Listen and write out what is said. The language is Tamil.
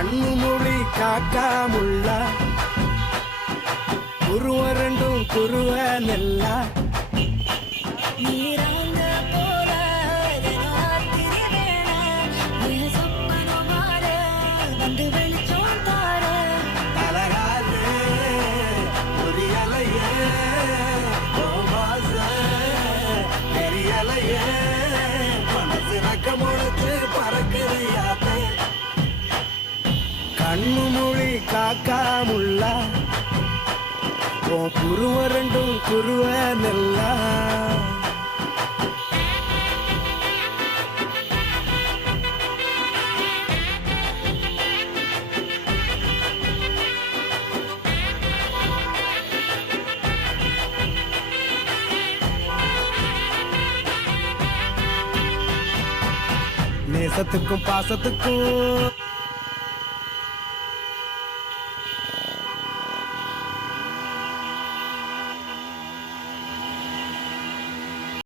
கண்ணு மொழி காக்காமுள்ள குருவ ரெண்டும் குருவ நெல்லா நீராங்க போல ராத்திரி வேளை சொப்பனம் மாற வந்து வெளிச்சம் தார அழகாலே புரியலையே ஓ வாச தெரியலையே மனசு ரக்க முளைச்சு பறக்குறியாத்தே கண்ணு மொழி காக்காமுள்ள உன் குருவ ரெண்டும் குருவ நெல்லா நேசத்துக்கும் பாசத்துக்கும்